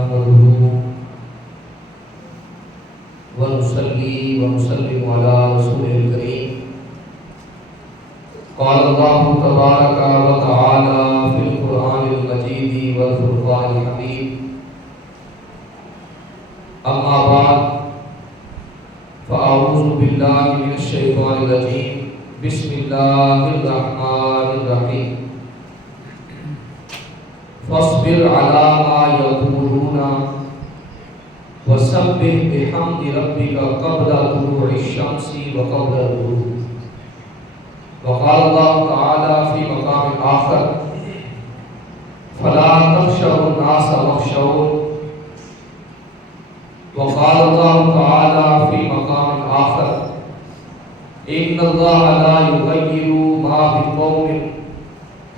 نحمده ونصلي ونسلم على رسوله الكريم. قال الله تبارك وتعالى في القرآن المجيد والفرقان الحميد. أما بعد فأعوذ بالله من الشيطان الرجيم. بسم الله الرحمن الرحيم. فاصبر على ما يقولون وسبح بحمد ربك قبل طلوع الشمس وقبل الغروب. وقال الله تعالى في مقام آخر فلا تخشوا الناس واخشون. وقال الله تعالى في مقام آخر إن الله لا يغير ما بقوم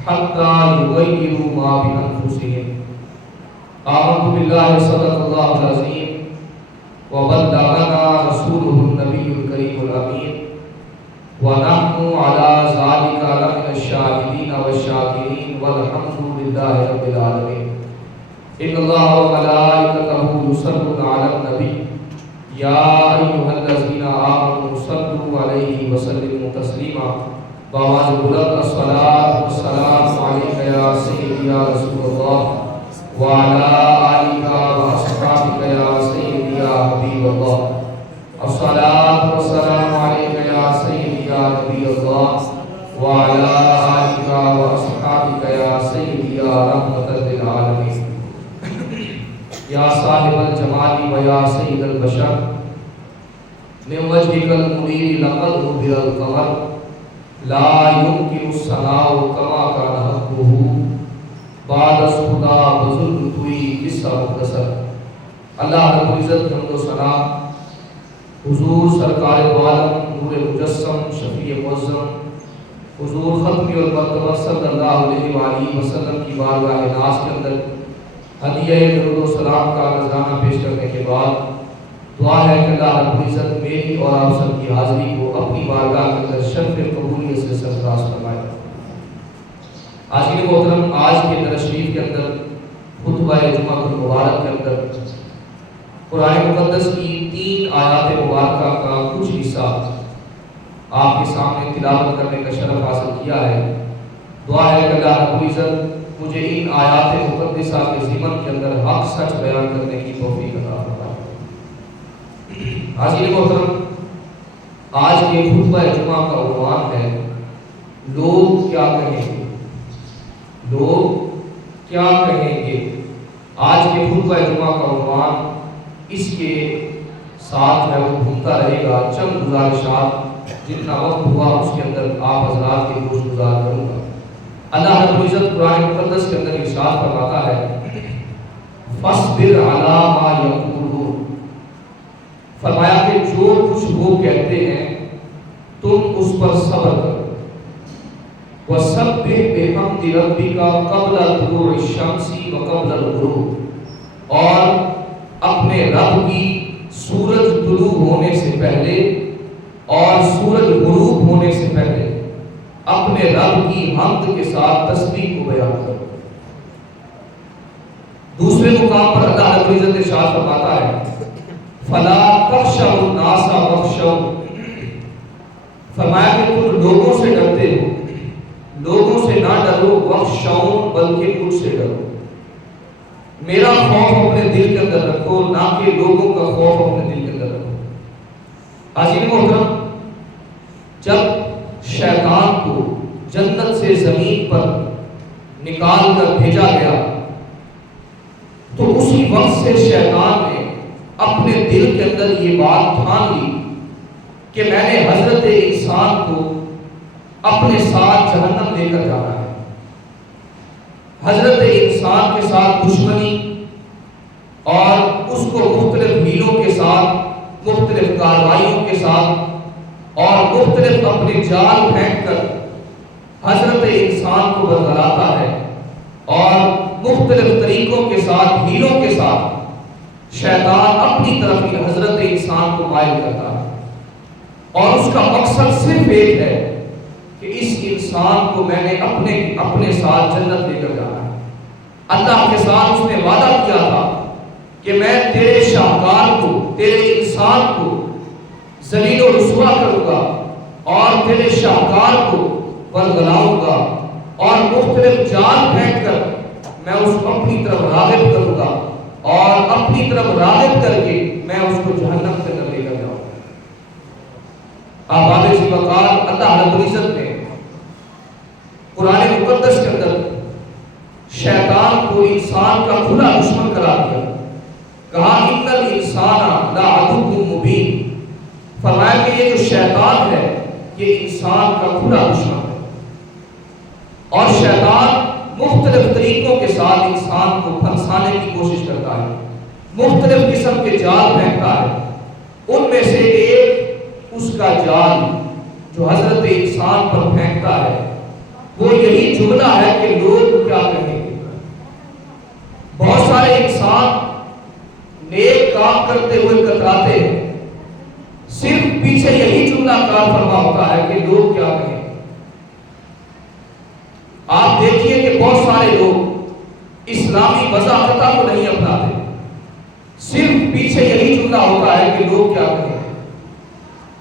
حتى يغيروا ما بأنفسهم. آمنت بالله صدق الله العظيم وبلغنا رسوله النبي الكريم الأمين ونحن على ذلك لمن الشاهدين والشاكرين والحمد لله رب العالمين. إن الله وملائكته يصلون على النبي يا أيها الذين آمنوا صلوا عليه وسلموا تسليما. بواجب بلند الصلاة والسلام عليك يا سيدي يا رسول الله وعلى آلك وأصحابك يا سيدي يا حبيب الله. الصلاة والسلام عليك يا سيدي يا نبي الله وعلى آلك وأصحابك يا سيدي يا رحمة للعالمين. یا صاحب الجمال و یا سید البشر من وجهك المنیر لقد ابر القمر لا يمكن الثناء كما كان حقه بعد خدا بزرگ کوئی قصہ مختصر. اللہ رب العزت کی حمد و ثنا حضور سرکار دو عالم نور مجسم شفیع معظم حضور ختمی المرتبہ صلی اللہ علیہ وآلہ وسلم کی بارگاہ ناز کے اندر ہدیہ درود و سلام کا نذرانہ پیش کرنے کے بعد دعا ہے کہ اللہ رب العزت میری اور آپ سب کی حاضری کو اپنی بارگاہ کے اندر شرف قبولیت سے سرفراز فرمائے. حاضرین محترم، آج کے درس شریف کے اندر خطبہ جمعہ المبارک کے اندر قرآن مقدس کی 3 آیات مبارکہ کا کچھ حصہ آپ کے سامنے تلاوت کرنے کا شرف حاصل کیا ہے. دعا ہے کہ اللہ رب العزت مجھے ان آیات مقدسہ کے ضمن کے اندر حق سچ بیان کرنے کی توفیق عطا فرمائے. حاضرین محترم، آج کے خطبہ جمعہ کا عنوان ہے لوگ کیا کہیں گے. لوگ کیا کہیں گے. آج کے خطبہ جمعہ کا عنوان اس کے ساتھ ہے وہ گھومتا رہے گا. چند گزارشات جتنا وقت ہوا اس کے اندر آپ حضرات کے گوش گزار کروں گا. اللہ رب العزت قرآن مقدس کے اندر ارشاد فرماتا ہے فاصبر علی ما یقولون. فرمایا کہ جو کچھ وہ کہتے ہیں تم اس پر صبر کرو. وسبح بحمد ربک قبل طلوع الشمس وقبل الغروب. اور اپنے رب کی سورج طلوع ہونے سے پہلے اور سورج غروب ہونے سے پہلے اپنے رب کی حمد کے ساتھ تسبیح کو بیان کرو. دوسرے مقام پر اللہ رب العزت ارشاد فرماتا ہے فلا تخشوا الناس واخشون. فرمایا کہ تم لوگوں سے ڈرتے ہو، لوگوں سے نہ ڈرو، واخشون بلکہ مجھ سے ڈرو. میرا خوف اپنے دل کے اندر رکھو، نہ کہ لوگوں کا خوف اپنے دل کے اندر رکھو. حاضرین محترم، جب شیطان کو جنت سے زمین پر نکال کر بھیجا گیا تو اسی وقت سے شیطان نے اپنے دل کے اندر یہ بات ٹھان لی کہ میں نے حضرت انسان کو اپنے ساتھ جہنم لے کر جانا ہے. حضرت انسان کے ساتھ دشمنی اور اس کو مختلف ہیلوں کے ساتھ، مختلف کارروائیوں کے ساتھ اور مختلف اپنے جال پھینک کر حضرت انسان کو برگلاتا ہے اور مختلف طریقوں کے ساتھ، ہیلوں کے ساتھ شیطان اپنی طرف حضرت انسان کو مائل کرتا ہے. اور اس کا مقصد صرف ایک ہے کہ اس انسان کو میں نے اپنے ساتھ جنت لے کر جانا ہے. اللہ کے ساتھ اس نے وعدہ کیا تھا کہ میں تیرے شاہکار کو، تیرے انسان کو ذلیل و رسوا کروں گا اور تیرے شاہکار کو ورگلاؤں گا اور مختلف جال پھینک کر میں اس کو اپنی طرف راغب کروں گا اور اپنی طرف راغب کر کے میں اس کو جہنم کے اندر لے کر جاؤں گا۔ آباد سی وقار اللہ رب العزت نے قرآن مقدس کے اندر شیطان کو انسان کا کھلا دشمن قرار دیا، کہا ان الانسان لعدو مبین، فرمایا کہ یہ جو شیطان ہے یہ انسان کا کھلا دشمن ہے اور شیطان مختلف طریقوں کے ساتھ انسان کو پھنسانے کی کوشش کرتا ہے، مختلف قسم کے جال پھینکتا ہے۔ ان میں سے ایک اس کا جال جو حضرت انسان پر پھینکتا ہے وہ یہی جملہ ہے کہ لوگ کیا کہیں گے۔ بہت سارے انسان نیک کام کرتے ہوئے کتراتے ہیں، صرف پیچھے یہی جملہ کار فرما ہوتا ہے کہ لوگ کیا کہیں گے۔ آپ دیکھیے کہ بہت سارے لوگ اسلامی وضاحتہ کو نہیں اپناتے، صرف پیچھے یہی جملہ ہوتا ہے کہ لوگ کیا کہیں گے،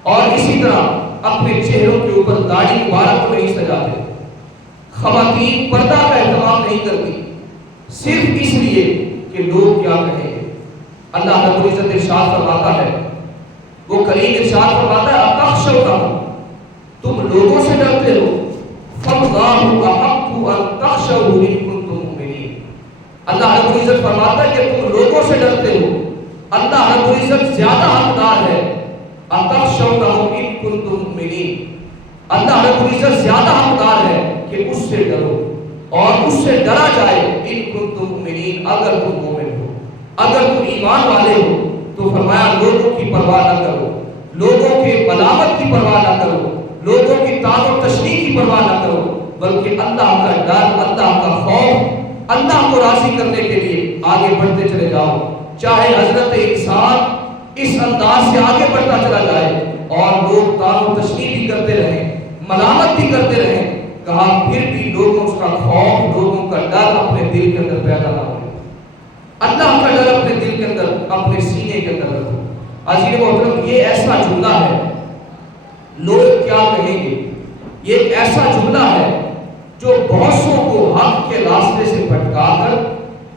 اور اسی طرح اپنے چہروں کے اوپر داڑھی مبارک کو نہیں سجاتے، خواتین پردہ کا اہتمام نہیں کرتی، صرف اس لیے کہ لوگ کیا کہیں گے۔ اللہ رب العزت ارشاد فرماتا ہے، وہ کریم ارشاد فرماتا ہے اتخشونہم، تم لوگوں سے ڈرتے ہو، فاللہ احق ان تخشوہ ان کنتم مؤمنین۔ اللہ رب العزت فرماتا ہے کہ تم لوگوں سے ڈرتے ہو، اللہ رب العزت زیادہ حقدار ہے اتخشونہم ان کنتم مؤمنین، اللہ رب العزت زیادہ حقدار ہے کہ اس سے ڈرو اور اس سے ڈرا جائے ان کنتم مؤمنین، اگر تم مومن ہو، اگر تم ایمان والے ہو۔ تو فرمایا لوگوں کی پرواہ نہ کرو، لوگوں کے ملامت کی پرواہ نہ کرو، لوگوں کی تعظیم و تشریح کی پرواہ نہ کرو، بلکہ اللہ کا ڈر، اللہ کا خوف، اللہ کو راضی کرنے کے لیے آگے بڑھتے چلے جاؤ۔ چاہے حضرت انسان اس انداز سے آگے بڑھتا چلا جائے اور لوگ تعظیم و تشریح بھی کرتے رہیں، ملامت بھی کرتے رہیں، کہا پھر بھی لوگوں کا خوف، لوگوں کا ڈر اپنے دل کے اندر پیدا نہ ہو۔ اللہ کا ڈر اپنے دل کے اندر، اپنے سینے کے اندر رکھو۔ عزیز محترم، یہ ایسا جملہ ہے لوگ کیا کہیں گے، یہ ایک ایسا جملہ ہے جو بہت سو کو حق کے راستے سے بھٹکا کر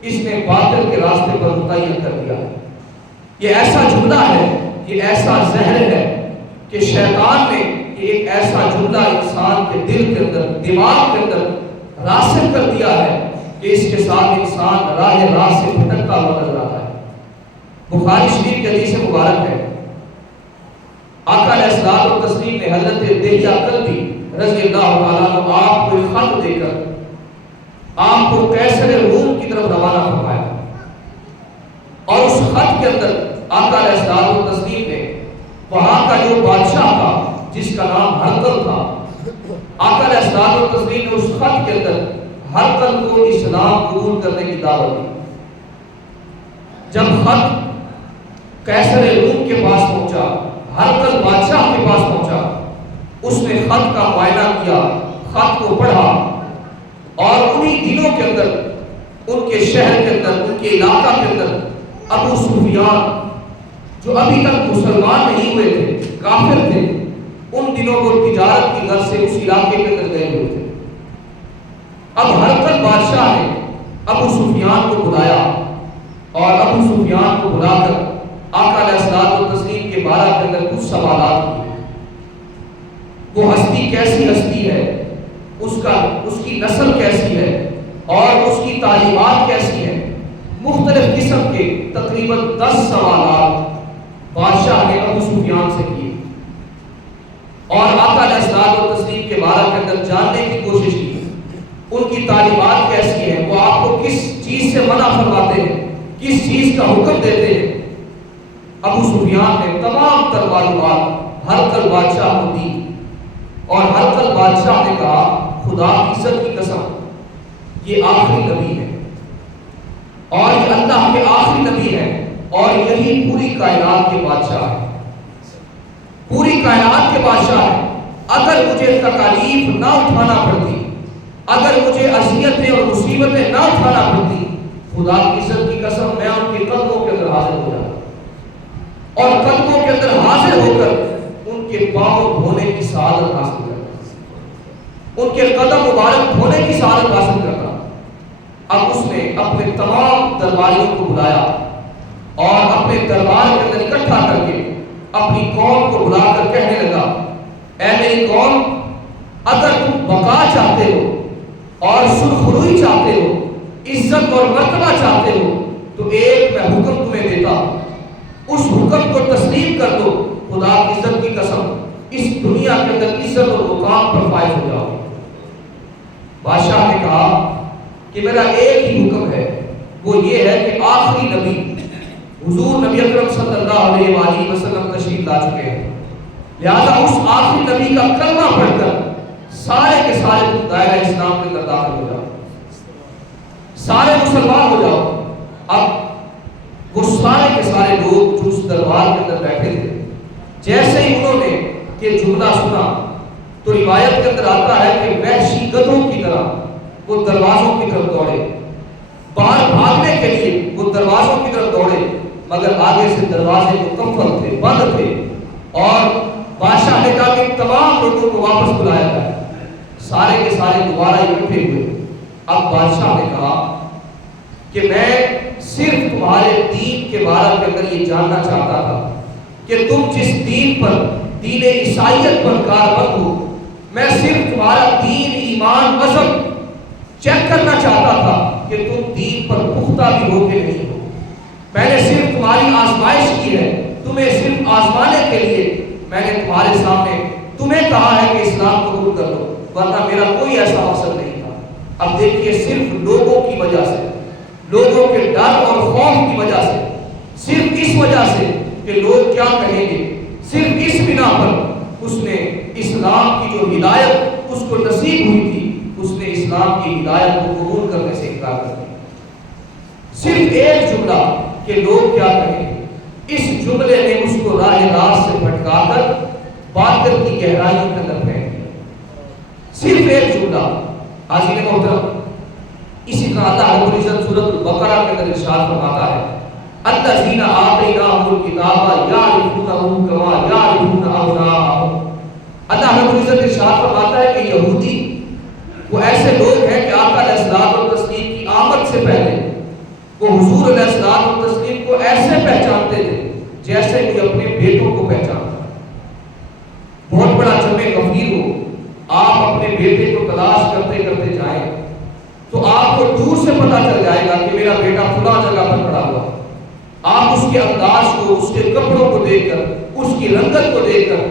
اس نے باطل کے راستے پر متعین کر دیا ہے۔ یہ ایسا جملہ ہے، یہ ایسا زہر ہے کہ شیطان نے ایک ایسا جملہ انسان کے دل کے اندر، دماغ کے اندر راسخ کر دیا ہے کہ اس کے ساتھ انسان راہ سے بھٹکتا ہوا نظر آتا ہے۔ بخاری شریف کی حدیث مبارک ہے، آقا علیہ الصلوۃ والتسلیم نے حضرت دہیہ کلبی رضی اللہ تعالیٰ عنہ آپ کو ایک خط دے کر آپ کو قیصر روم کی طرف روانہ فرمایا، اور اس خط کے اندر آقا علیہ الصلوۃ والتسلیم نے وہاں کا جو بادشاہ تھا جس کا نام ہرقل تھا، آقا علیہ الصلوۃ والتسلیم نے اس خط کے اندر ہرقل کو اسلام قبول کرنے کی دعوت دی۔ جب خط قیصر روم کے پاس پہنچا، ہرقل بادشاہ کے پاس پہنچا، اس نے خط کا معائنہ کیا، خط کو پڑھا، اور انہی دنوں کے اندر ان کے شہر کے اندر، ان کے علاقہ کے اندر ابو سفیان جو ابھی تک مسلمان نہیں ہوئے تھے، کافر تھے، ان دنوں وہ تجارت کی غرض سے اس علاقے کے اندر گئے ہوئے تھے۔ اب ہرقل بادشاہ نے ابو سفیان کو بلایا اور ابو سفیان کو بلا کر آقا علیہ الصلوۃ والتسلیم کے بارے کے اندر کچھ سوالات کیے۔ وہ ہستی کیسی ہستی ہے، اس کی نسل کیسی ہے اور اس کی تعلیمات کیسی ہیں، مختلف قسم کے تقریباً 10 سوالات بادشاہ نے ابو سفیان سے کیے اور آقا علیہ الصلوۃ والتسلیم کے بارے کے اندر جاننے کی کوشش کی، ان کی تعلیمات کیسی ہیں، وہ آپ کو کس چیز سے منع فرماتے ہیں، کس چیز کا حکم دیتے ہیں۔ ابو سفیان نے تمام تر معلومات ہرقل بادشاہ کو دی، اور ہرقل بادشاہ نے کہا خدا کی عزت کی قسم یہ آخری نبی ہے اور یہ اللہ کے آخری نبی ہے اور یہی پوری کائنات کے بادشاہ ہے، پوری کائنات کے بادشاہ ہے۔ اگر مجھے تکالیف نہ اٹھانا پڑتی، اگر مجھے اذیتیں اور مصیبتیں نہ اٹھانا پڑتی، خدا کی عزت کی قسم میں ان کے قدموں کے اندر اور قدموں کے اندر حاضر ہو کر ان کے پاؤں دھونے کی سعادت حاصل کرتا، ان کے قدم مبارک دھونے کی سعادت حاصل کرتا۔ اب اس نے اپنے تمام درباریوں کو بلایا اور اپنے دربار کے اندر اکٹھا کر کے اپنی قوم کو بلا کر کہنے لگا، اے میری قوم، اگر تم بقا چاہتے ہو اور سرخروئی چاہتے ہو، عزت اور مرتبہ چاہتے ہو، تو ایک میں حکم تمہیں دیتا ہوں، اس حکم کو تسلیم کر دو، خدا کی عزت کی قسم اس دنیا کے اندر عزت اور مقام پر فائز ہو جاؤ۔ بادشاہ نے کہا کہ میرا ایک ہی حکم ہے، وہ یہ ہے کہ آخری نبی حضور نبی اکرم صلی اللہ علیہ وآلہ وسلم تشریف لا چکے ہیں، لہذا اس آخری نبی کا کلمہ پڑھ کر سارے کے سارے تم دائرہ اسلام کے اندر داخل ہو جاؤ، سارے مسلمان ہو جاؤ۔ اب وہ سارے کے سارے لوگ جو اس دربار کے اندر بیٹھے تھے، جیسے ہی انہوں نے یہ جملہ سنا تو روایت کے اندر آتا ہے کہ وحشی گدھوں کی طرح وہ دروازوں کی طرف دوڑے، باہر بھاگنے کے لیے وہ دروازوں کی طرف دوڑے، مگر آگے سے دروازے مکفل تھے، بند تھے، اور بادشاہ نے کہا کہ تمام لوگوں کو واپس بلایا جائے۔ سارے کے سارے دوبارہ اکٹھے ہوئے۔ اب بادشاہ نے کہا کہ میں صرف تمہارے دین کے بارے کے اندر یہ جاننا چاہتا تھا کہ تم جس دین پر، دین عیسائیت پر کاربند ہو، میں صرف تمہارا دین، ایمان، مذہب چیک کرنا چاہتا تھا کہ تم دین پر پختہ بھی ہو کہ نہیں ہو۔ میں نے صرف تمہاری آزمائش کی ہے، تمہیں صرف آزمانے کے لیے میں نے تمہارے سامنے تمہیں کہا ہے کہ اسلام قبول کر لو، ورنہ میرا کوئی ایسا مقصد نہیں تھا۔ اب دیکھیے، صرف لوگوں کی وجہ سے، لوگوں کے ڈر اور خوف کی وجہ سے، صرف اس وجہ سے کہ لوگ کیا کہیں گے، صرف اس بنا پر اس نے اسلام کی جو ہدایت اس کو نصیب ہوئی تھی، اس نے اسلام کی ہدایت کو قبول کرنے سے انکار کر دیا۔ صرف ایک جملہ کہ لوگ کیا کہیں گے، اس جملے نے اس کو راہ راست سے بھٹکا کر باطل کی گہرائیوں کے اندر پھینک دیا۔ صرف ایک جملہ۔ حاضرین محترم، اسی طرح اللہ رب العزت سورۃ البقرہ کے اندر ارشاد فرماتا ہے، الذین آتیناہم الکتاب یعرفونہ کما یعرفون ابناءہم۔ اللہ رب العزت ارشاد فرماتا ہے کہ یہودی وہ ایسے لوگ ہیں کہ آقا علیہ الصلوۃ والتسلیم کی آمد سے پہلے وہ حضور علیہ الصلوۃ والتسلیم کو ایسے پہچانتے تھے جیسے کوئی اپنے بیٹوں کو پہچانتا۔ بہت بڑا جمع غفیر ہو، آپ اپنے بیٹے کو تلاش کرتے کرتے جائیں تو آپ کو دور سے پتہ چل جائے گا کہ میرا بیٹا فلاں جگہ پر پڑا ہوا۔ آپ اس کے انداز کو، اس کے کپڑوں کو دیکھ کر، اس کی رنگت کو دیکھ کر،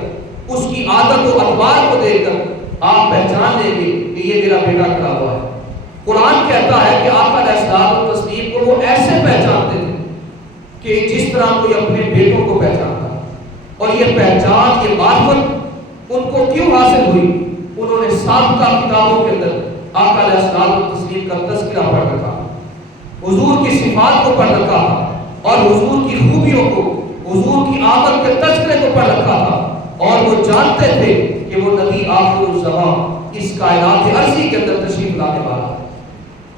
اس کی عادت و اطوار کو دیکھ کر آپ پہچان لیں گے کہ یہ میرا بیٹا کھڑا ہوا ہے۔ قرآن کہتا ہے کہ آقا علیہ الصلوۃ والتسلیم کو وہ ایسے پہچانتے تھے کہ جس طرح کوئی اپنے بیٹوں کو پہچانتا۔ اور یہ پہچان، یہ معرفت ان کو کیوں حاصل ہوئی؟ انہوں نے سابقہ کتابوں کے اندر آقا علیہ الصلوۃ والتسلیم کا تذکرہ پڑھ رکھا، حضور کی صفات کو پڑھ رکھا اور حضور کی خوبیوں کو، حضور کی آمد کے تذکرے کو پڑھ رکھا تھا، اور وہ جانتے تھے کہ وہ نبی آخر الزمان اس کائنات عرضی کے اندر تشریف لانے والا ہے۔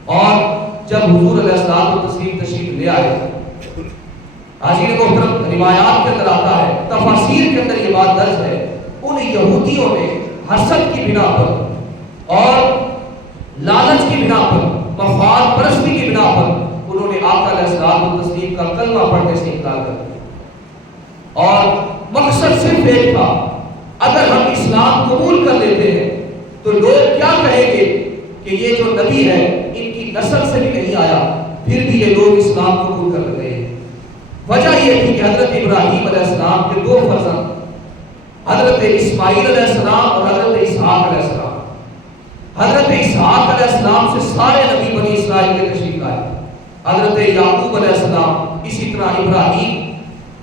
اور جب حضور علیہ الصلوۃ والتسلیم تشریف لے آئے، حاضرین محترم، روایات کے اندر آتا ہے، تفاسیر کے اندر یہ بات درج ہے، ان یہودیوں نے حسد کی بنا پر اور لالچ کی بنا پر، مفاد پرستی کی بنا پر انہوں نے آقا علیہ الصلوۃ والتسلیم کا کلمہ پڑھنے سے انکار کر دیا۔ اور مقصد صرف ایک تھا، اگر ہم اسلام قبول کر لیتے ہیں تو لوگ کیا کہیں گے کہ یہ جو نبی ہے ان کی نسل سے بھی نہیں آیا، پھر بھی یہ لوگ اسلام قبول کر رہے ہیں۔ وجہ یہ تھی کہ حضرت ابراہیم علیہ السلام کے دو فرزند، حضرت اسماعیل علیہ السلام اور حضرت اسحاق علیہ السلام، حضرت اسحاق علیہ السلام سے سارے نبی بنی اسرائیل کے تشریف لائے، حضرت یعقوب علیہ السلام، اسی طرح ابراہیم،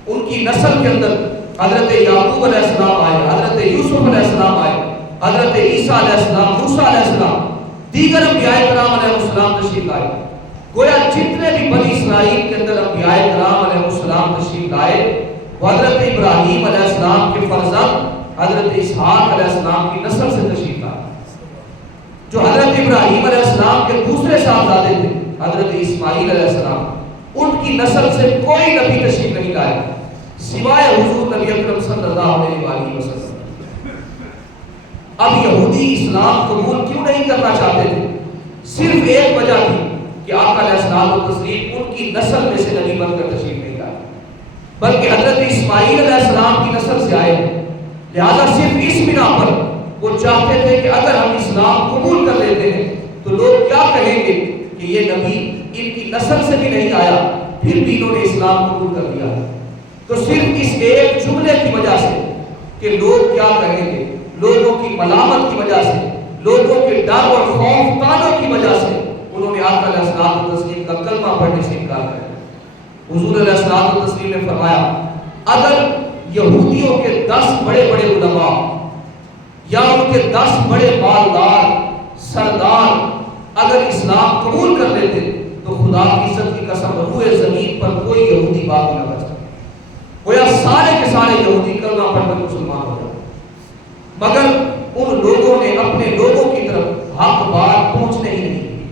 ان کی نسل کے اندر حضرت یعقوب علیہ السلام آئے، حضرت یوسف علیہ السلام آئے، حضرت عیسیٰ علیہ السلام، موسیٰ علیہ السلام، دیگر انبیاء کرام علیہ السلام تشریف لائے۔ گویا جتنے بھی بنی اسرائیل کے اندر انبیاء کرام علیہ السلام تشریف لائے، وہ حضرت ابراہیم علیہ السلام کے فرزند حضرت اسحاق علیہ السلام کی نسل سے تشریف لائے۔ جو حضرت ابراہیم علیہ السلام کے دوسرے صاحبزادے تھے، حضرت اسماعیل علیہ السلام، ان کی نسل سے کوئی نبی تشریف نہیں لائے، سوائے حضور نبی اکرم صلی اللہ علیہ وآلہ وسلم۔ اب یہودی اسلام قبول کیوں نہیں کرنا چاہتے تھے؟ صرف ایک وجہ تھی کہ آقا علیہ السلام و تسلیم ان کی نسل میں سے نبی بن کر تشریف نہیں لائے، بلکہ حضرت اسماعیل علیہ السلام کی نسل سے آئے ہیں۔ لہذا صرف اس بنا پر وہ چاہتے تھے کہ اگر ہم اسلام قبول کر لیتے ہیں تو لوگ کیا کہیں گے کہ یہ نبی ان کی نسل سے بھی نہیں آیا، پھر بھی انہوں نے اسلام قبول کر لیا۔ تو صرف اس ایک جملے کی وجہ سے کہ لوگ کیا کہیں گے، لوگوں کی ملامت کی وجہ سے، لوگوں کے ڈر اور خوف طعنوں کی وجہ سے انہوں نے آقا علیہ السلام و تسلیم کا کلمہ پڑھنے سے انکار کیا۔ حضور علیہ السلام و تسلیم نے فرمایا اگر یہودیوں کے 10 بڑے بڑے علماء یا ان کے 10 بڑے مالدار سردار اگر اسلام قبول کر لیتے تو خدا کی عزت کی قسم روئے زمین پر کوئی یہودی باقی نہ بچا، گویا سارے کے سارے یہودی کلمہ پڑھ کر مسلمان ہو جائے۔ مگر ان لوگوں نے اپنے لوگوں کی طرف حق بات پہنچنے ہی نہیں دی،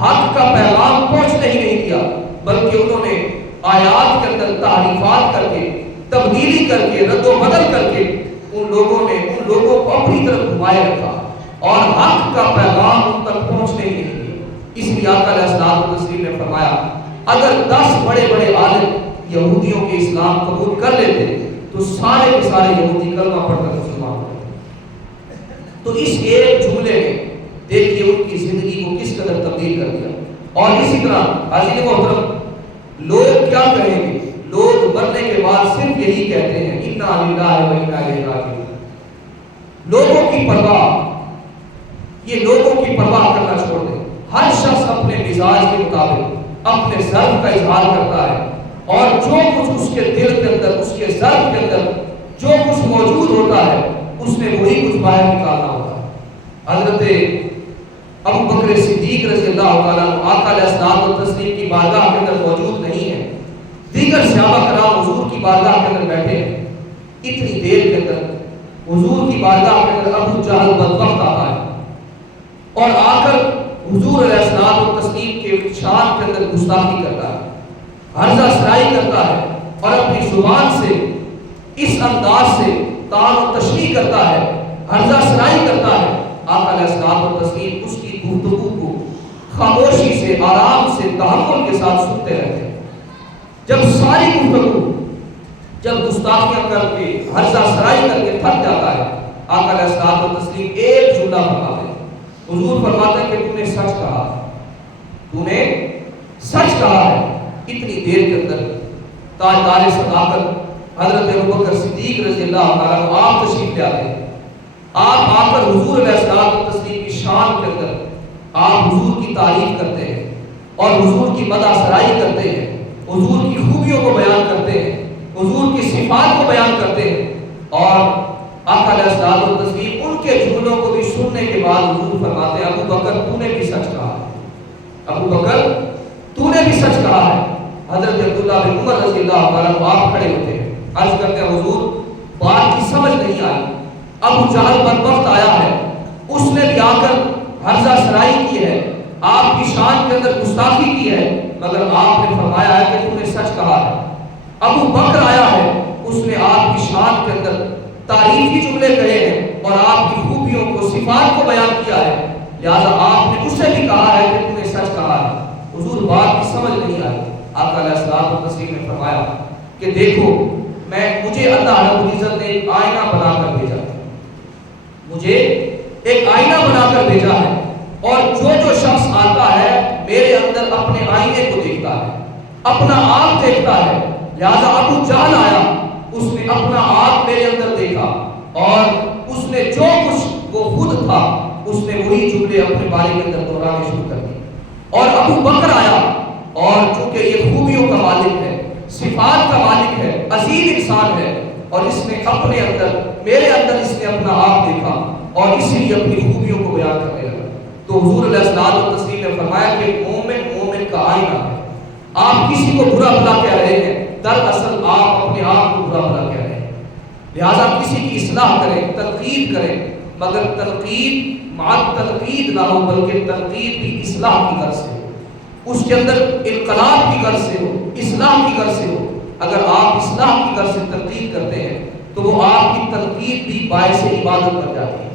حق کا پیغام پہنچنے ہی نہیں دیا، بلکہ انہوں نے آیات کے اندر تحریفات کر کے، تبدیلی کر کے، رد و بدل کر کے ان لوگوں کو اپنی طرف گھمائے رکھا اور حق کا پیغام ان تک پہنچنے ہی نہیں دیا۔ اس لیے آقا علیہ السلام و تسلیم نے فرمایا اگر 10 بڑے بڑے عالم یہودیوں کے اسلام قبول کر لیتے تو سارے کے سارے یہودی کلمہ پڑھ کر مسلمان ہو گئے۔ تو اس ایک جملے نے دیکھیے ان کی زندگی کو کس قدر تبدیل کر دیا۔ اور اسی طرح حاضرین محترم، لوگ کیا کہیں گے؟ لوگ مرنے کے بعد صرف یہی کہتے ہیں انا للہ و انا الیہ راجعون۔ لوگوں کی پرواہ، یہ لوگوں کی پرواہ کرنا چھوڑ دیں۔ ہر شخص اپنے مزاج کے مطابق اپنے ظرف کا اظہار کرتا ہے اور جو کچھ اس کے دل کے اندر، اس کے ظرف کے اندر جو کچھ موجود ہوتا ہے اس نے وہی کچھ باہر نکالنا ہوتا ہے۔ حضرت ابو بکر صدیق رضی اللہ تعالیٰ عنہ آقا علیہ السلام و تسلیم کی بارگاہ کے اندر موجود نہیں ہے، دیگر صحابہ کرام حضور کی بارگاہ کے اندر بیٹھے ہیں۔ اتنی دیر کے اندر حضور کی بارگاہ کے اندر ابو جہل بدبخت آتا ہے اور آ کر حضور علیہ السلام و تسلیم کے شان کے اندر گستاخی کرتا ہے، ہرزہ سرائی کرتا ہے اور اپنی زبان سے اس انداز سے طعن و تشریح کرتا ہے، ہرزہ سرائی کرتا ہے۔ آقا علیہ السلام و تسلیم اس کی گفتگو کو خاموشی سے، آرام سے، تحمل کے ساتھ سنتے رہتے ہیں۔ جب ساری گفتگو، جب گستاخیاں کر کے، ہرزہ سرائی کر کے تھک جاتا ہے، آقا علیہ السلام و تسلیم ایک جملہ فرماتے ہیں۔ حضور فرماتے ہیں کہ تو نے سچ کہا، تو نے سچ کہا ہے۔ اتنی دیر کے اندر تاجدار صداقت حضرت ابوبکر صدیق رضی اللہ تعالیٰ عنہ آپ تشریف لے آتے ہیں۔ آپ آ کر حضور علیہ السلام و تسلیم کی شان کے اندر آپ حضور کی تعریف کرتے ہیں اور حضور کی مدح سرائی کرتے ہیں، حضور کی خوبیوں کو بیان کرتے ہیں، حضور کی صفات کو بیان کرتے ہیں۔ اور آقا علیہ السلام و تسلیم ان کے جملوں کو بھی سننے کے بعد حضور فرماتے ہیں ابو بکر تو نے بھی سچ کہا ہے، ابو بکر تو نے بھی سچ کہا ہے۔ حضرت عبداللہ بن عمر رضی اللہ تعالیٰ عنہ آپ کھڑے ہوتے ہیں، عرض کرتے ہیں حضور بات کی سمجھ نہیں آئی، ابو جہل بدبخت آیا ہے، اس نے بھی آ کر ہرزہ سرائی کی ہے، آپ کی شان کے اندر گستاخی کی ہے، مگر آپ نے فرمایا ہے کہ تو نے سچ کہا ہے۔ ابو بکر آیا ہے، اس نے آپ کی شان کے اندر تعریفی جملے کہے ہیں اور آپ کی خوبیوں کو، صفات کو بیان کیا ہے، لہذا آپ نے اسے بھی کہا ہے کہ تو نے سچ کہا ہے۔ حضور بات کی سمجھ نہیں آئی۔ آقا علیہ السلام و تسلیم نے فرمایا کہ دیکھو مجھے اللہ رب العزت نے ایک آئینہ بنا کر بھیجا ہے، مجھے ایک آئینہ بنا کر بھیجا ہے اور جو شخص آتا ہے میرے اندر اپنے آئینے کو دیکھتا ہے، اپنا آپ دیکھتا ہے۔ لہذا ابو جہل آیا، اس نے اپنا آپ میرے اندر دیکھا اور اس نے جو کچھ وہ خود تھا اس نے وہی جملے اپنے بارے کے اندر دہرانے شروع کر دی۔ اور ابو بکر آیا اور چونکہ یہ خوبیوں کا مالک ہے، صفات کا مالک ہے، عظیم انسان ہے، اور اس نے اپنے اندر، میرے اندر اس نے اپنا آپ دیکھا اور اسی لیے اپنی خوبیوں کو بیان کرنے لگا۔ تو حضور علیہ السلام و تسلیم نے فرمایا کہ مومن کا آئینہ ہے۔ آپ کسی کو برا بھلا کہہ رہے ہیں، دراصل آپ اپنے آپ کو برا بھلا کہہ رہے ہیں۔ لہذا کسی کی اصلاح کریں، تنقید کریں، مگر تنقید مع تنقید نہ ہو، بلکہ تنقید بھی اصلاح کی غرض سے ہو، اس کے اندر انقلاب کی غرض سے ہو، اصلاح کی غرض سے ہو۔ اگر آپ اصلاح کی غرض سے تنقید کرتے ہیں تو وہ آپ کی تنقید بھی باعث عبادت بن جاتی ہے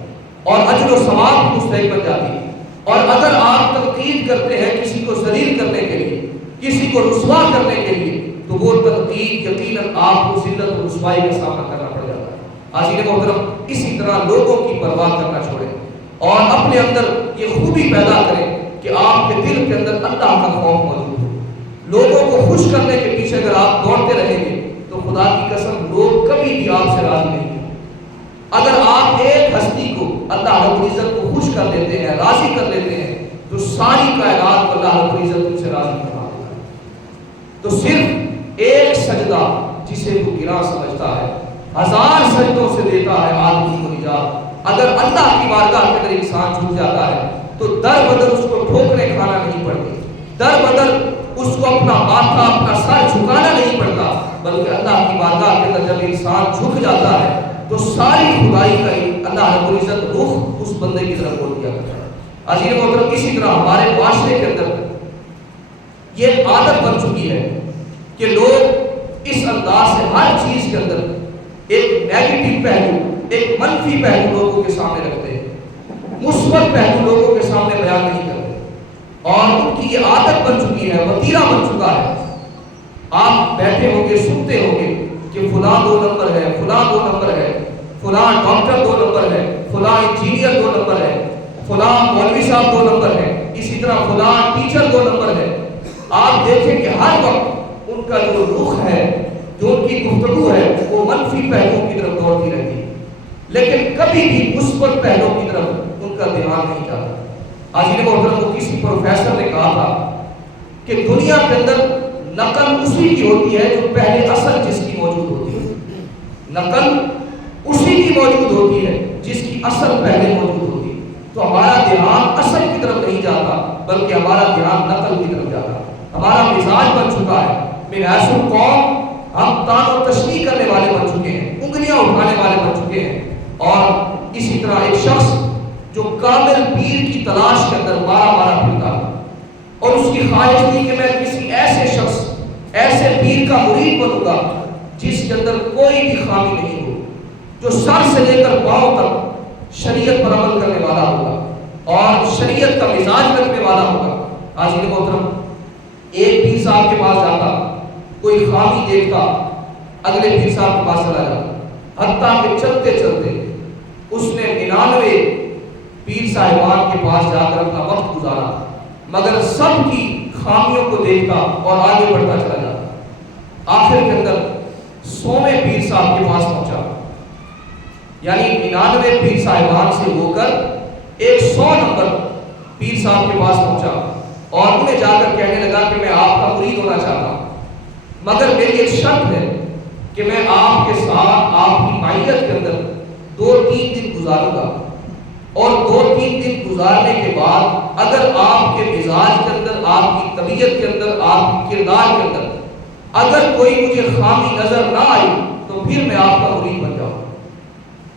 اور اجر و ثواب کی مستحق بن جاتی ہے. اور اگر آپ تنقید کرتے ہیں کسی کو ذلیل کرنے کے لیے، کسی کو رسوا کرنے کے لیے، تو وہ تنقید یقیناً آپ کو ذلت و رسوائی کا سامنا کرنا پڑ جاتا ہے. حاضرین محترم، اسی طرح لوگوں کی پرواہ کرنا چھوڑیں اور اپنے اندر یہ خوبی پیدا کریں کہ آپ کے دل کے اندر اللہ کا خوف موجود ہو. لوگوں کو خوش کرنے کے پیچھے اگر آپ دوڑتے رہیں گے تو خدا کی قسم لوگ کبھی بھی آپ سے راضی نہیں ہیں. اگر آپ ایک ہستی کو اللہ رب العزت کو خوش کر لیتے ہیں، راضی کر لیتے ہیں، تو ساری کائنات کو اللہ رب العزت ان سے راضی کروا دیتا ہے. تو صرف ایک سجدہ جسے وہ گراں سمجھتا ہے 1000 سجدوں سے دیتا ہے آدمی کو نجات. اگر اللہ کی بارگاہ کے اندر انسان جھک جاتا ہے تو در بدر اس کو ٹھوکریں کھانا نہیں پڑتی، در بدر اس کو اپنا ماتھا اپنا سر جھکانا نہیں پڑتا، بلکہ اللہ کی بارگاہ کے اندر جب انسان جھک جاتا ہے تو ساری خدائی کا اللہ رب العزت رخ اس بندے کی طرف موڑ دیا کرتا ہے. عزیز محترم، اسی طرح ہمارے معاشرے کے اندر یہ ایک عادت بن چکی ہے کہ لوگ اس انداز سے ہر چیز کے اندر ایک نیگیٹو پہلو، ایک منفی پہلو لوگوں کے سامنے رکھتے ہیں، مثبت پہلو لوگوں کے سامنے بیان نہیں کرتے. اور ان کی یہ عادت بن چکی ہے، وتیرہ بن چکا ہے. آپ بیٹھے ہوں گے، سنتے ہوں گے کہ فلاں 2 نمبر ہے، فلاں 2 نمبر ہے، فلاں ڈاکٹر 2 نمبر ہے، فلاں انجینئر 2 نمبر ہے، فلاں مولوی صاحب 2 نمبر ہے، اسی طرح فلاں ٹیچر 2 نمبر ہے. آپ دیکھیں کہ ہر وقت ان کا جو رخ ہے، جو ان کی گفتگو ہے، وہ منفی پہلوؤں کی طرف دوڑتی رہتی ہے، لیکن کبھی بھی مثبت پہلوؤں کی طرف ان کا دھیان نہیں جاتا. حاضرین محترم، کو کسی پروفیسر نے کہا تھا کہ دنیا کے اندر نقل اسی کی ہوتی ہے جو پہلے اصل جس کی موجود ہوتی ہے. نقل اسی کی موجود ہوتی ہے جس کی اصل پہلے موجود ہوتی ہے. تو ہمارا دھیان اصل کی طرف نہیں جاتا بلکہ ہمارا دھیان نقل کی طرف جاتا. ہمارا مزاج بن چکا ہے، من حیث القوم ہم تان و تشریح کرنے والے بن چکے ہیں، انگلیاں اٹھانے والے بن چکے ہیں. اور اسی طرح ایک شخص جو کامل پیر کی تلاش کے اندر مارا مارا پھرتا تھا اور اس کی خواہش تھی کہ میں کسی ایسے شخص، ایسے پیر کا مرید بنوں گا جس کے اندر کوئی بھی خامی نہیں ہو، جو سر سے لے کر پاؤں تک شریعت پر عمل کرنے والا ہوگا اور شریعت کا مزاج رکھنے والا ہوگا. حاضرین محترم، ایک پیر صاحب کے پاس جاتا، کوئی خامی دیکھتا، اگلے پیر صاحب کے پاس چلا جاتا، حتیٰ کہ چلتے چلتے اس نے 99 پیر صاحبان کے پاس جا کر اپنا وقت گزارا، مگر سب کی خامیوں کو دیکھتا اور آگے بڑھتا چلا جاتا. آخر کے اندر 100ویں پیر صاحب کے پاس پہنچا، یعنی 99 پیر صاحبان سے ہو کر 100 نمبر پیر صاحب کے پاس پہنچا اور انہیں جا کر کہنے لگا کہ میں آپ کا مرید ہونا چاہتا ہوں، مگر میری ایک شرط ہے کہ میں آپ کے ساتھ آپ کی معیت کے اندر 2-3 دن گزاروں گا، اور 2-3 دن گزارنے کے بعد اگر آپ کے مزاج کے اندر، آپ کی طبیعت کے اندر، آپ کی کردار کے اندر اگر کوئی مجھے خامی نظر نہ آئی تو پھر میں آپ کا مرید بن جاؤں.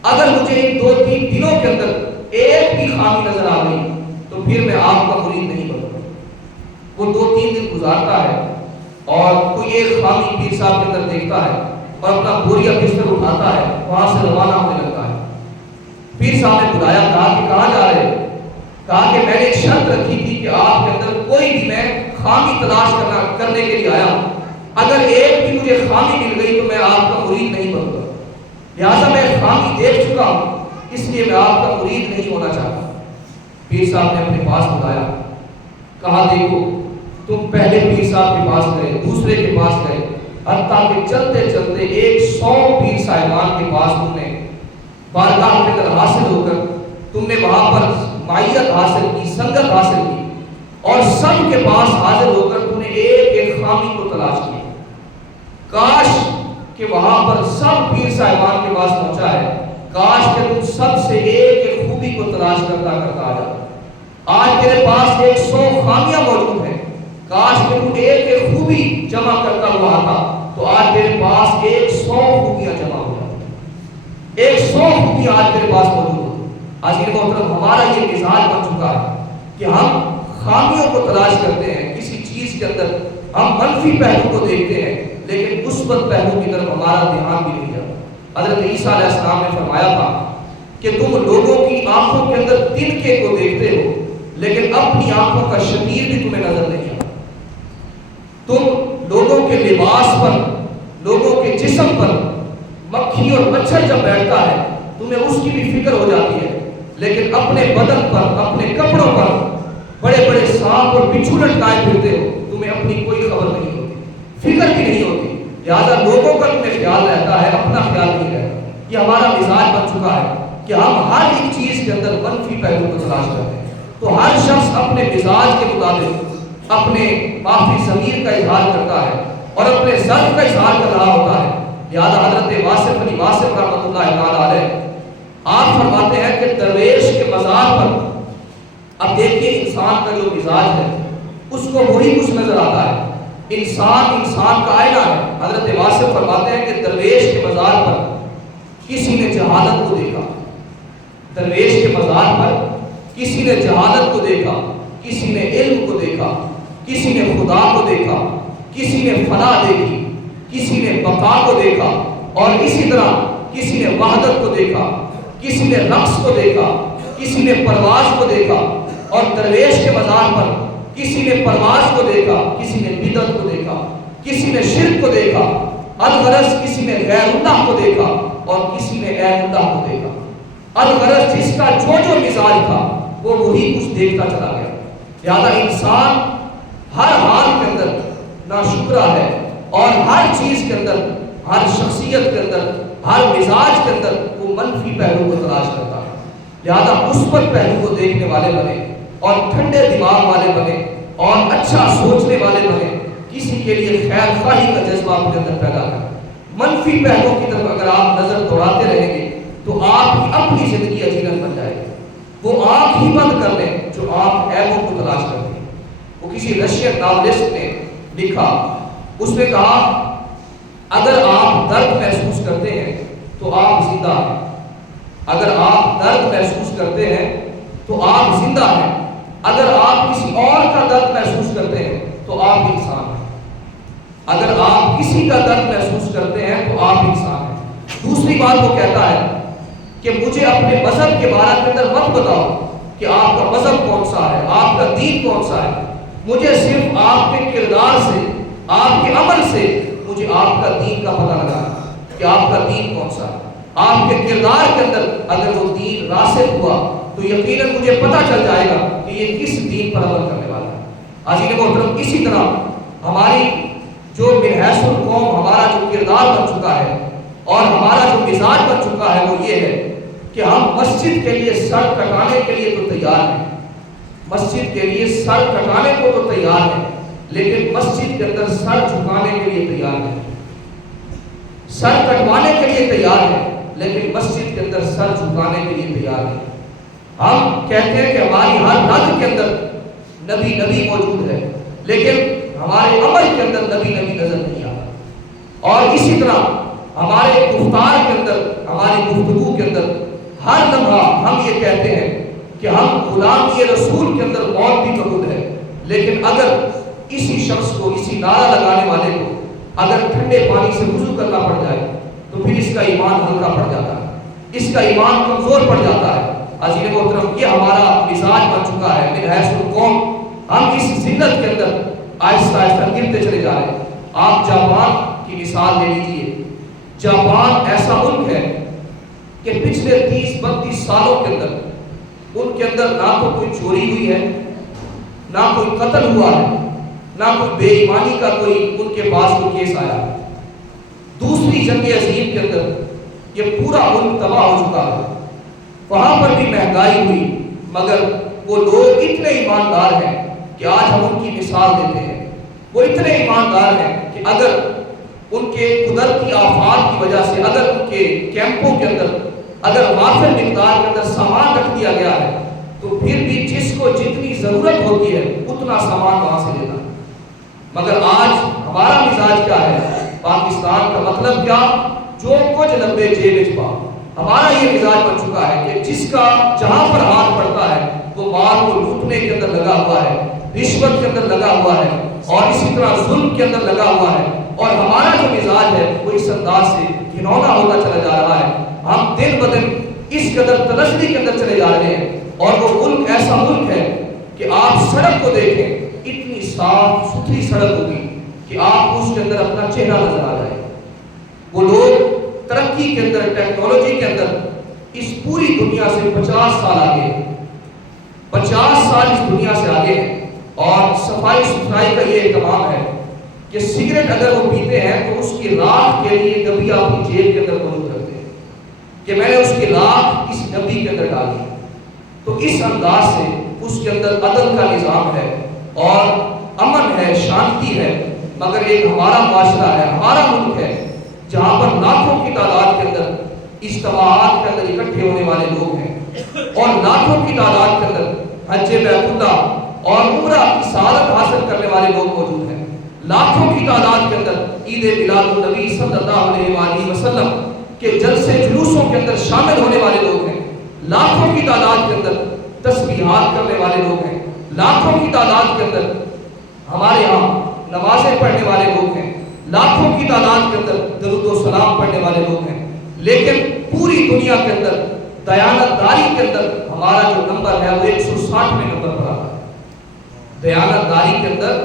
اگر مجھے ان 2-3 دنوں کے اندر ایک بھی خامی نظر آ گئی تو پھر میں آپ کا مرید نہیں بنوں. وہ 2-3 دن گزارتا ہے اور کوئی ایک خامی پیر صاحب کے اندر دیکھتا ہے اور اپنا بوریا بستر اٹھاتا ہے، وہاں سے روانہ ہونے لگتا ہے. پیر صاحب نے بلایا، کہا کہ کہاں جا رہے؟ کہا کہ میں نے ایک شرط رکھی تھی کہ آپ کے اندر کوئی بھی میں خامی تلاش کرنے کے لیے آیا ہوں، اگر ایک بھی مجھے خامی مل گئی تو میں آپ کا مرید نہیں بنوں گا، لہٰذا میں خامی دیکھ چکا ہوں، اس لیے میں آپ کا مرید نہیں ہونا چاہتا. پیر صاحب نے اپنے پاس بلایا، کہا دیکھو تم پہلے پیر صاحب کے پاس گئے، دوسرے کے پاس گئے، حتیٰ کہ چلتے چلتے 100 پیر صاحبان کے پاس تم نے بارگاہ کے اندر حاصل ہو کر تم نے وہاں پر معیت حاصل کی، سنگت حاصل کی، اور سب کے پاس حاضر ہو کر تم نے ایک ایک خامی کو تلاش کیا. کاش کہ وہاں پر سب پیر صاحبان کے پاس پہنچا ہے، کاش کہ تم سب سے ایک ایک خوبی کو تلاش کرتا آ جاتا. آج تیرے پاس 100 خامیاں موجود ہیں، کاش کہ تم ایک ایک خوبی جمع کرتا ہوا آتا تو آج تیرے پاس 100 خوبیاں جمع ہو جاتی، 100 خوبیاں آج تیرے پاس موجود ہوتی. حاضرین محترم، ہمارا یہ مزاج بن چکا ہے کہ ہم خامیوں کو تلاش کرتے ہیں، کسی چیز کے اندر ہم منفی پہلو کو دیکھتے ہیں، لیکن مثبت پہلو کی طرف ہمارا دھیان بھی نہیں جاتا۔ حضرت عیسیٰ علیہ السلام نے فرمایا تھا کہ تم لوگوں کی آنکھوں کے اندر تنکے کو دیکھتے ہو لیکن اپنی آنکھوں کا شتیر بھی تمہیں نظر نہیں آتا۔ تم لوگوں کے لباس پر، لوگوں کے جسم پر مکھی اور مچھر جب بیٹھتا ہے تمہیں اس کی بھی فکر ہو جاتی ہے، لیکن اپنے بدن پر، اپنے کپڑوں پر بڑے بڑے سانپ اور بچھو لٹکائے پھرتے ہو، تمہیں اپنی کوئی خبر نہیں ہوتی، فکر بھی نہیں ہوتی۔ لہٰذا لوگوں کا تمہیں خیال رہتا ہے، اپنا خیال نہیں رہتا۔ یہ ہمارا مزاج بن چکا ہے کہ ہم ہر ایک چیز کے اندر منفی پہلو کو تلاش کرتے ہیں۔ تو ہر شخص اپنے مزاج کے مطابق اپنے معافی ضمیر کا اظہار کرتا ہے اور اپنے ضعف کا اظہار کر رہا ہوتا ہے۔ لہٰذا حضرت واصف علی واصف رحمۃ اللہ تعالیٰ علیہ آپ فرماتے ہیں کہ درویش کے مزار پر، اب دیکھیے انسان کا جو مزاج ہے اس کو وہی کچھ نظر آتا ہے۔ انسان کا آئینہ ہے۔ حضرت واصف فرماتے ہیں کہ درویش کے مزار پر کسی نے جہالت کو دیکھا، درویش کے مزار پر کسی نے جہالت کو دیکھا، کسی نے علم کو دیکھا، کسی نے خدا کو دیکھا، کسی نے فنا دیکھی، کسی نے بقا کو دیکھا، اور اسی طرح کسی نے وحدت کو دیکھا، کسی نے رقص کو دیکھا، کسی نے پرواز کو دیکھا۔ اور درویش کے مزار پر کسی نے پرواز کو دیکھا، کسی نے بدعت کو دیکھا، کسی نے شرک کو دیکھا، الغرض کسی نے غیر اللہ کو دیکھا اور کسی نے عین اللہ کو دیکھا۔ الغرض جس کا جو مزاج تھا وہ وہی کچھ دیکھتا چلا گیا۔ لہذا انسان ہر حال کے اندر ناشکرا ہے اور ہر چیز کے اندر، ہر شخصیت کے اندر، ہر مزاج کے اندر وہ منفی پہلو کو تلاش کرتا ہے۔ لہذا مثبت پہلو کو دیکھنے والے بنے اور ٹھنڈے دماغ والے بنے اور اچھا سوچنے والے بنے، کسی کے لیے خیر خواہی کا جذبہ اپنے اندر پیدا کریں۔ منفی پہلو کی طرف اگر آپ نظر دوڑاتے رہیں گے تو آپ کی اپنی زندگی اجیرن بن جائے گی۔ وہ آنکھ ہی بند کر لیں جو آپ عیبوں کو تلاش کرتے ہیں۔ وہ کسی رشین ناولسٹ نے لکھا، اس نے کہا اگر آپ درد محسوس کرتے ہیں تو آپ زندہ ہیں، اگر آپ درد محسوس کرتے ہیں تو آپ زندہ ہیں، اگر آپ کسی اور کا درد محسوس کرتے ہیں تو آپ انسان ہیں، اگر آپ کسی کا درد محسوس کرتے ہیں تو آپ انسان ہیں۔ دوسری بات وہ کہتا ہے کہ مجھے اپنے مذہب کے بارے کے اندر مت بتاؤ کہ آپ کا مذہب کون سا ہے، آپ کا دین کون سا ہے، مجھے صرف آپ کے کردار سے، آپ کے عمل سے مجھے آپ کا دین کا پتہ لگانا کہ آپ کا دین کون سا ہے۔ آپ کے کردار کے اندر اگر وہ دین راسخ ہوا تو یقیناً مجھے پتہ چل جائے گا کہ یہ کس دین پر عمل کرنے والا ہے۔ حاضرین محترم، اسی طرح ہماری جو من حیث القوم ہمارا جو کردار بن چکا ہے اور ہمارا جو مزاج بن چکا ہے وہ یہ ہے کہ ہم مسجد کے لیے سر کٹانے کے لیے تو تیار ہیں، مسجد کے لیے سر کٹانے کو تو تیار ہیں، لیکن مسجد کے اندر سر جھکانے کے لیے تیار ہیں، سر کٹوانے کے لیے تیار ہیں لیکن مسجد کے اندر سر جھکانے کے لیے تیار ہیں۔ ہم کہتے ہیں کہ ہماری ہر رگ کے اندر نبی موجود ہے، لیکن ہمارے عمل کے اندر نبی نظر نہیں آتا۔ اور اسی طرح ہمارے گفتار کے اندر، ہماری گفتگو کے اندر ہر لمحہ ہم یہ کہتے ہیں کہ ہم غلامی رسول کے اندر موت بھی قبول ہے، لیکن اگر اسی شخص کو، اسی نعرہ لگانے والے کو اگر ٹھنڈے پانی سے وضو کرنا پڑ جائے تو پھر اس کا ایمان ہلکا پڑ جاتا ہے، اس کا ایمان کمزور پڑ جاتا ہے۔ عزیز محترم، یہ ہمارا مزاج بن چکا ہے من حیث القوم۔ ہم اس ذلت کے اندر آہستہ آہستہ گرتے چلے جا رہے ہیں۔ آپ جاپان کی مثال لے لیجیے۔ جاپان ایسا ملک ہے کہ پچھلے 30-32 سالوں کے اندر ان کے اندر نہ تو کوئی چوری ہوئی ہے، نہ کوئی قتل ہوا ہے، نہ کوئی بے ایمانی کا کوئی ان کے پاس کوئی کیس آیا۔ دوسری جنگ عظیم کے اندر یہ پورا ملک تباہ ہو چکا ہے، وہاں پر بھی مہنگائی ہوئی، مگر وہ لوگ اتنے ایماندار ہیں کہ آج ہم ان کی مثال دیتے ہیں۔ وہ اتنے ایماندار ہیں کہ اگر ان کے قدرتی آفات کی وجہ سے اگر ان کے کیمپوں کے اندر اگر وافر مقدار کے اندر سامان رکھ دیا گیا ہے تو پھر بھی جس کو جتنی ضرورت ہوتی ہے اتنا سامان وہاں سے لینا۔ مگر آج ہمارا مزاج کیا ہے؟ پاکستان کا مطلب کیا؟ جو کچھ لمبے جیب وچ پا۔ ہمارا یہ مزاج بن چکا ہے کہ جس کا جہاں پر ہاتھ پڑتا ہے وہ مال کو لوٹنے کے اندر لگا ہوا ہے، رشوت کے اندر لگا ہوا ہے، اور اسی طرح ظلم کے اندر لگا ہوا ہے، اور ہمارا جو مزاج ہے وہ اس انداز سے گھنونا ہوتا چلا جا رہا ہے۔ ہم دن بدن اس قدر تنزلی کے اندر چلے جا رہے ہیں، اور وہ ملک ایسا ملک ہے کہ آپ سڑک کو دیکھیں، اتنی صاف ستھری سڑک ہوگی کہ آپ کو اس کے اندر اپنا چہرہ نظر آ جائے۔ وہ لوگ ترقی کے اندر، ٹیکنالوجی کے اندر اس پوری دنیا سے 50 سال آگے ہیں، 50 سال اس دنیا سے آگے ہیں۔ اور صفائی ستھرائی کا یہ اہتمام ہے کہ سگریٹ اگر وہ پیتے ہیں تو اس کی راکھ کے لیے ڈبی اپنی جیب کے اندر موجود رکھتے ہیں کہ میں نے اس کی راکھ اس ڈبی کے اندر ڈالی۔ تو اس انداز سے اس کے اندر عدل کا نظام ہے اور امن ہے، شانتی ہے، مگر ایک ہمارا معاشرہ ہے، ہمارا ملک ہے جہاں پر لاکھوں کی تعداد کے اندر اجتماعات کے اندر اکٹھے ہونے والے لوگ ہیں، اور لاکھوں کی تعداد کے اندر حج بیت اللہ اور عمرہ کی سعادت حاصل کرنے والے لوگ موجود ہیں، لاکھوں کی تعداد کے اندر عید میلاد النبی صلی اللہ علیہ وآلہ وسلم کے جلسے جلوسوں کے اندر شامل ہونے والے لوگ ہیں، لاکھوں کی تعداد کے اندر تسبیحات کرنے والے لوگ ہیں، لاکھوں کی تعداد کے اندر ہمارے ہاں نمازیں پڑھنے والے لوگ ہیں، لاکھوں کی تعداد کے اندر درود و سلام پڑھنے والے لوگ ہیں، لیکن پوری دنیا کے اندر دیانت داری کے اندر ہمارا جو نمبر ہے وہ 160ویں نمبر پر آتا ہے۔ دیانت داری کے اندر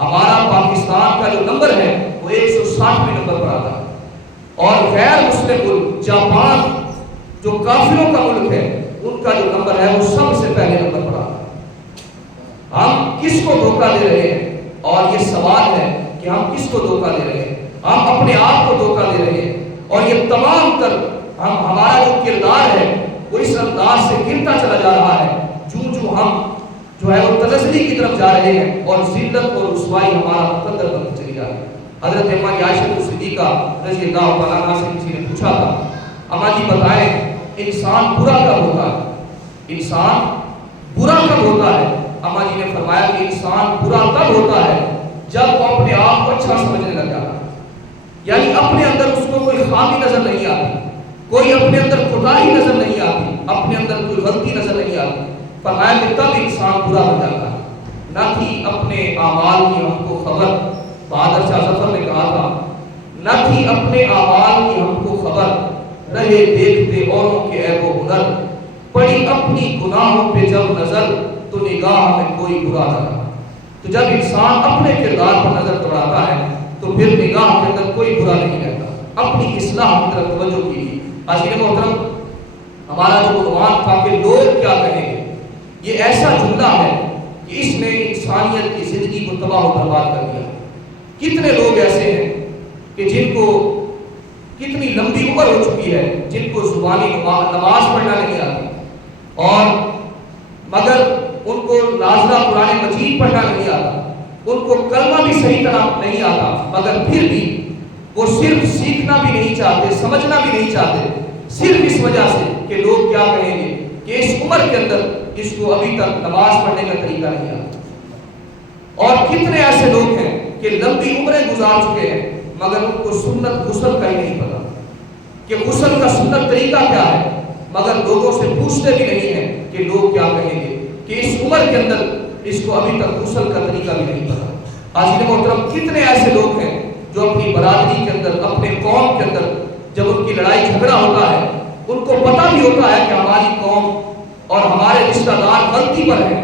ہمارا پاکستان کا جو نمبر ہے وہ 160ویں نمبر پر آتا ہے، اور غیر مسلم ملک جاپان جو کافروں کا ملک ہے ان کا جو نمبر ہے وہ سب سے پہلے نمبر پر آتا ہے۔ ہم کس کو دھوکہ دے رہے ہیں؟ اور یہ سوال ہے کہ ہم کس کو دھوکہ دے رہے ہیں؟ ہم اپنے آپ کو دھوکہ دے رہے ہیں، اور یہ تمام تر ہمارا جو کردار ہے وہ اس انداز سے گرتا چلا جا رہا ہے جو ہم جو ہے وہ تنزلی کی طرف جا رہے ہیں، اور ذلت اور رسوائی ہمارا مقدر بنتی چلی جا رہی ہے۔ حضرت اماں عائشہ صدیقہ رضی اللہ تعالیٰ عنہا سے کسی نے پوچھا تھا، اماں جی بتائیں انسان برا کب ہوتا ہے؟ انسان برا کب ہوتا ہے؟ اماں جی نے فرمایا کہ انسان برا تب ہوتا ہے جب وہ اپنے آپ کو اچھا سمجھنے لگ جاتا ہے، یعنی اپنے اندر اس کو کوئی خامی نظر نہیں آتی، کوئی اپنے اندر کوتاہی نظر نہیں آتی، اپنے اندر کوئی غلطی نظر نہیں آتی۔ فرمایا کہ تب انسان برا ہو جاتا ہے۔ نہ تھی اپنے اعمال کی ہم کو خبر، بہادر شاہ ظفر نے کہا تھا، نہ تھی اپنے اعمال کی ہم کو خبر، رہے دیکھتے اوروں کے عیب و ہنر، پڑی اپنی گناہوں پہ جب نظر تو نگاہ میں کوئی برا نہ رہا۔ تو جب انسان اپنے کردار پر نظر دوڑاتا ہے تو پھر نگاہ کے اندر کوئی برا نہیں رہتا۔ اپنی اصلاح کی طرف توجہ کیجیے۔ حاضرین محترم، ہمارا جو عنوان تھا کہ لوگ کیا کہیں گے، یہ ایسا جملہ ہے کہ اس نے انسانیت کی زندگی کو تباہ و برباد کر دیا۔ کتنے لوگ ایسے ہیں کہ جن کو کتنی لمبی عمر ہو چکی ہے، جن کو زبانی نماز پڑھنا نہیں آتی، اور مگر ان کو نازلہ قرآن مجید پڑھنا نہیں آتا، ان کو کلمہ بھی صحیح طرح نہیں آتا، مگر پھر بھی وہ صرف سیکھنا بھی نہیں چاہتے، سمجھنا بھی نہیں چاہتے، صرف اس وجہ سے کہ لوگ کیا کہیں گے، کہ اس عمر کے اندر اس کو ابھی تک نماز پڑھنے کا طریقہ نہیں آتا۔ اور کتنے ایسے لوگ ہیں کہ لمبی عمریں گزار چکے ہیں مگر ان کو سنت غسل کا ہی نہیں پتا کہ غسل کا سنت طریقہ کیا ہے، مگر لوگوں سے پوچھتے بھی نہیں ہیں کہ لوگ کیا کہیں گے، کہ اس عمر کے اندر اس کو ابھی تک غسل کا طریقہ بھی نہیں پتا۔ حاضرین محترم، کتنے ایسے لوگ ہیں جو اپنی برادری کے اندر، اپنے قوم کے اندر جب ان کی لڑائی جھگڑا ہوتا ہے، ان کو پتہ بھی ہوتا ہے کہ ہماری قوم اور ہمارے رشتہ دار غلطی پر ہیں،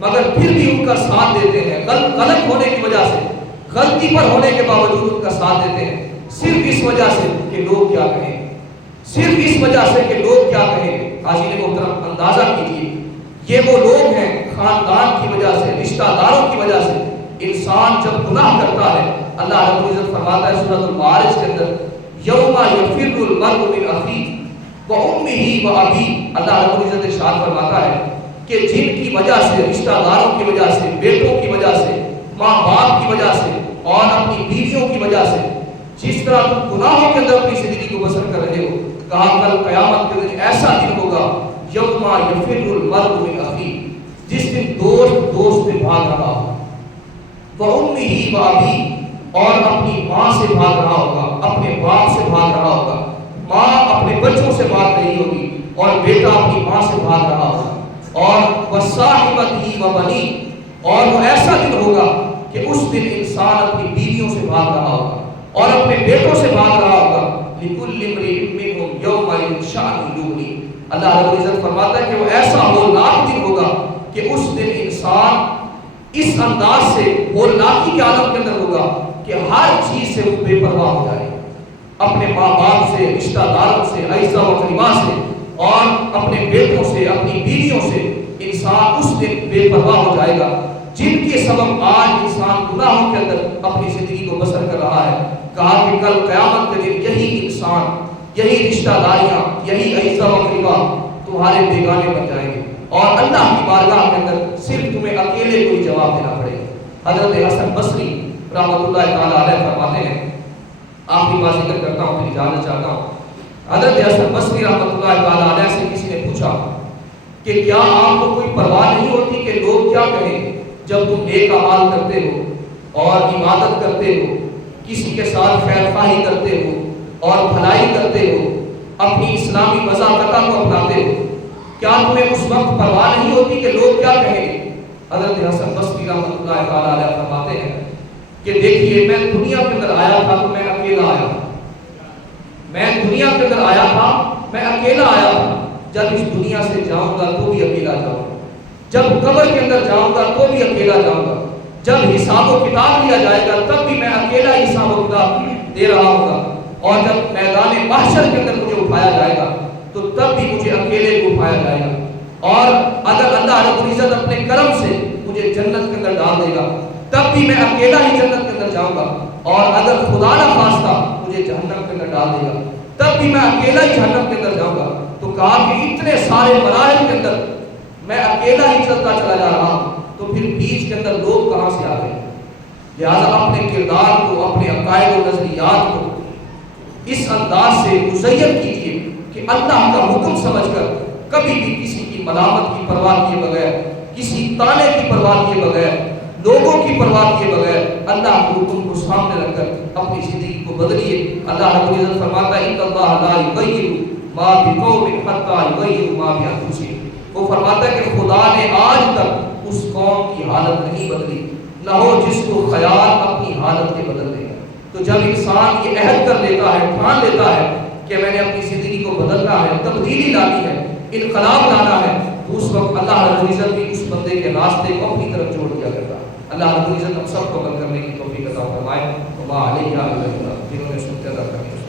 مگر پھر بھی ان کا ساتھ دیتے ہیں، غلط ہونے کی وجہ سے، غلطی پر ہونے کے باوجود ان کا ساتھ دیتے ہیں، صرف اس وجہ سے کہ لوگ کیا کہیں، صرف اس وجہ سے کہ لوگ کیا کہیں۔ حاضرین محترم، اندازہ کیجیے، یہ وہ لوگ ہیں خاندان کی وجہ سے، رشتہ داروں کی وجہ سے انسان جب گناہ کرتا ہے، اللہ رب العزت فرماتا ہے سورۃ المعارج کے اندر، یوم یفر المرء من اخیہ وامہ وابیہ، اللہ رب العزت ارشاد فرماتا ہے کہ جن کی وجہ سے، رشتہ داروں کی وجہ سے، بیٹوں کی وجہ سے، ماں باپ کی وجہ سے اور اپنی بیویوں کی وجہ سے جس طرح تم گناہوں کے اندر اپنی زندگی کو بسر کر رہے ہو، کہا کل قیامت کے دن ایسا دن ہوگا یوم یفر المرء من اخیہ، جس دن دوست سے بھاگ رہا ہوگا، وامہ وابیہ، اور اپنی ماں سے بھاگ رہا ہوگا، اپنے باپ سے بھاگ رہا ہوگا، ماں اپنے بچوں سے بھاگ رہی ہوگی اور بیٹا اپنی ماں سے بھاگ رہا ہوگا، اور وصاحبتہ وبنیہ، اور وہ ایسا دن ہوگا کہ اس دن انسان اپنی بیویوں سے بھاگ رہا ہوگا اور اپنے بیٹوں سے بھاگ رہا ہوگا. لِكُلِّ امْرِئٍ مِّنْهُمْ يَوْمَئِذٍ شَأْنٌ يُغْنِيهِ. اللہ رب العزت فرماتا ہے کہ وہ ایسا ہولناک دن ہوگا کہ اس دن انسان اس انداز سے ہولناکی کے عالم کے اندر ہوگا کہ ہر چیز سے وہ بے پرواہ ہو جائے. اپنے ماں باپ سے، رشتہ داروں سے، اعزا و اقربا سے اور اپنے بیٹوں سے، اپنی بیویوں سے انسان اس دن بے پرواہ ہو جائے گا جن کے سبب آج انسان گناہوں کے اندر اپنی زندگی کو بسر کر رہا ہے. کہا کہ کل قیامت کے دن یہی انسان، یہی رشتہ داریاں، یہی اعزا و اقربا تمہارے بیگانے بن جائیں گے اور اللہ کی بارگاہ کے اندر صرف تمہیں اکیلے کو ہی جواب دینا پڑے گا. حضرت حسن بصری رحمۃ اللہ تعالی علیہ فرماتے ہیں، آخری بات ذکر کرتا ہوں پھر اجازت چاہتا ہوں. حضرت حسن بصری رحمۃ اللہ تعالی علیہ سے کسی نے پوچھا کہ کیا آپ کو کوئی پرواہ نہیں ہوتی کہ لوگ کیا کہیں جب تم نیک اعمال کرتے ہو اور عبادت کرتے ہو، کسی کے ساتھ خیر خواہی کرتے ہو اور بھلائی کرتے ہو، اپنی اسلامی مذاقتہ کو اپناتے ہو، کیا تمہیں اس وقت پرواہ نہیں ہوتی کہ لوگ کیا کہیں گے؟ حضرت حسن بصری رحمۃ اللہ تعالی علیہ فرماتے ہیں کہ دیکھیے میں دنیا کے اندر آیا تھا تو میں اکیلا آیا تھا. میں دنیا کے اندر آیا تھا، میں اکیلا آیا تھا. جب اس دنیا سے جاؤں گا تو بھی اکیلا جاؤں گا. جب قبر کے اندر جاؤں گا تو بھی اکیلا جاؤں گا. جب حساب و کتاب لیا جائے گا تب بھی میں اکیلا ہی حساب و کتاب دے رہا ہوں گا. اور جب میدان محشر کے اندر مجھے اٹھایا جائے گا تو تب بھی مجھے اکیلے کو اٹھایا جائے گا. اور اگر اللہ رب العزت اپنے کرم سے مجھے جنت کے اندر ڈال دے گا تب بھی میں اکیلا ہی جنت کے اندر جاؤں گا. اور اگر خدا نہ خواستہ مجھے جہنم کے اندر ڈال دے گا تب بھی میں اکیلا ہی جہنم کے اندر جاؤں گا. تو کہا کہ اتنے سارے مراحل کے اندر میں اکیلا ہی چلتا چلا جا رہا ہوں تو پھر بیچ کے اندر لوگ کہاں سے آ گئے؟ لہٰذا اپنے کردار کو، اپنے عقائد و نظریات کو اس انداز سے مزین کیجیے کہ اللہ کا حکم سمجھ کر کبھی بھی کسی کی ملامت کی پرواہ کیے بغیر، کسی تانے کی پرواہ کیے بغیر، لوگوں کی پرواہ کیے بغیر اللہ کے حکم کو سامنے رکھ کر اپنی زندگی کو بدلیے. اللہ رب العزت فرماتا ہے ان اللہ لا یغیر ما بقوم حتی یغیروا ما بانفسہم. وہ فرماتا ہے کہ خدا نے آج تک اس قوم کی حالت نہیں بدلی نہ ہو جس کو خیال اپنی حالت کے بدل دے گا. تو جب انسان یہ عہد کر لیتا ہے، ٹھان لیتا ہے کہ میں نے اپنی زندگی کو بدلنا ہے، تبدیلی لانی ہے، انقلاب لانا ہے، تو اس وقت اللہ رب العزت بھی اس بندے کے راستے کو اپنی طرف جوڑ دیا کرتا ہے. اللہ رب العزت ہم سب کو عمل کرنے کی توفیق عطا فرمائے. وما علیہ الا البلاغ. جنہوں نے سنتے ادا کرنے